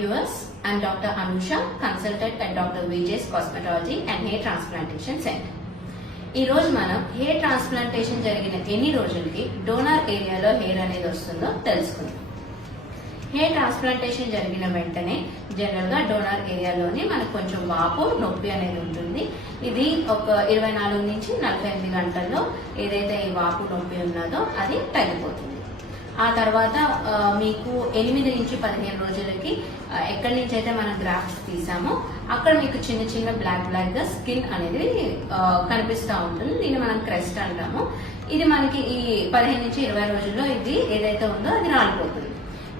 viewers, I am Dr. Anusha, consultant at Dr. Vijay's Cosmetology and Hair Transplantation Center. ఈ రోజు మనం hair transplantation జరిగిన ఎన్ని రోజులకి డోనర్ ఏరియాలో హెయిర్ అనేది వస్తుందో తెలుసుకుందాం. హెయిర్ ట్రాన్స్ప్లాంటేషన్ జరిగిన వెంటనే జనరల్ గా డోనర్ ఏరియాలోని మనకు కొంచెం వాపు నొప్పి అనేది ఉంటుంది. ఇది ఒక 24 నుంచి 48 గంటల్లో ఏదైతే ఈ వాపు నొప్పి ఉన్నదో అది తగ్గిపోతుంది. ఆ తర్వాత మీకు 8 నుంచి 15 రోజులకి ఎక్కడి నుంచి అయితే మనం గ్రాఫ్ట్స్ తీసామో అక్కడ మీకు చిన్న చిన్న బ్లాక్ గా స్కిన్ అనేది కనిపిస్తూ ఉంటుంది. దీన్ని మనం క్రెస్ట్ అంటాము. ఇది మనకి ఈ 15 నుంచి 20 రోజుల్లో ఇది ఏదైతే ఉందో అది రాలిపోతుంది.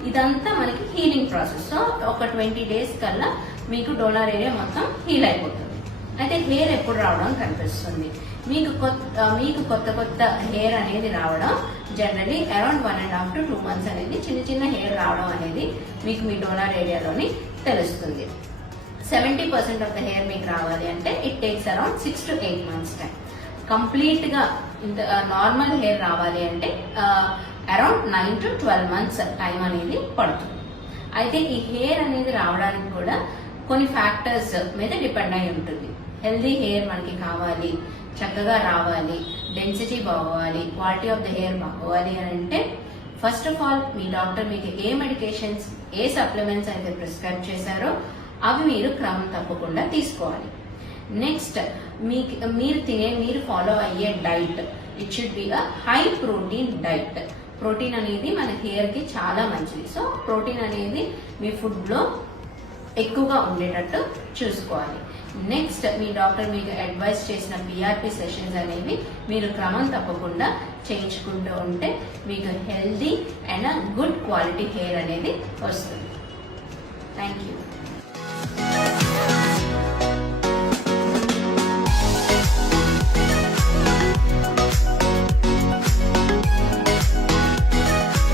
ఇదంతా మనకి హీలింగ్ ప్రాసెస్. సో ఒక 20 డేస్ కల్లా మీకు డోనర్ ఏరియా మొత్తం హీల్ అయిపోతుంది. అయితే హెయిర్ ఎప్పుడు రావడం కనిపిస్తుంది? మీకు కొత్త హెయిర్ అనేది రావడం జనరలీ అరౌండ్ 1.5 to 2 months అనేది చిన్న హెయిర్ రావడం అనేది మీకు మీ డోనర్ ఏరియాలోని తెలుస్తుంది. 70% ఆఫ్ ద హెయిర్ మీకు రావాలి అంటే it takes around 6 to 8 months time. Complete గా నార్మల్ హెయిర్ రావాలి అంటే అరౌండ్ 9 to 12 months టైం అనేది పడుతుంది. అయితే ఈ హెయిర్ అనేది రావడానికి కూడా కొన్ని ఫ్యాక్టర్స్ మీద డిపెండ్ అయి ఉంటుంది. హెల్దీ హెయిర్ మనకి కావాలి, చక్కగా రావాలి, డెన్సిటీ బాగోవాలి, క్వాలిటీ ఆఫ్ ద హెయిర్ బాగోవాలి అని అంటే ఫస్ట్ ఆఫ్ ఆల్ మీ డాక్టర్ మీకు ఏ మెడికేషన్స్, ఏ సప్లిమెంట్స్ అయితే ప్రిస్క్రైబ్ చేశారో అవి మీరు క్రమం తప్పకుండా తీసుకోవాలి. నెక్స్ట్ మీరు ఫాలో అయ్యే diet, it should be a high protein diet. Protein అనేది మన హెయిర్ కి చాలా మంచిది. సో ప్రోటీన్ అనేది మీ ఫుడ్ లో ఎక్కువగా ఉండేటట్టు చూసుకోవాలి. నెక్స్ట్ మీ డాక్టర్ మీకు అడ్వైస్ చేసిన PRP సెషన్స్ అనేవి మీరు క్రమం తప్పకుండా చేయించుకుంటూ ఉంటే మీకు healthy and good quality hair అనేది వస్తుంది. Thank you.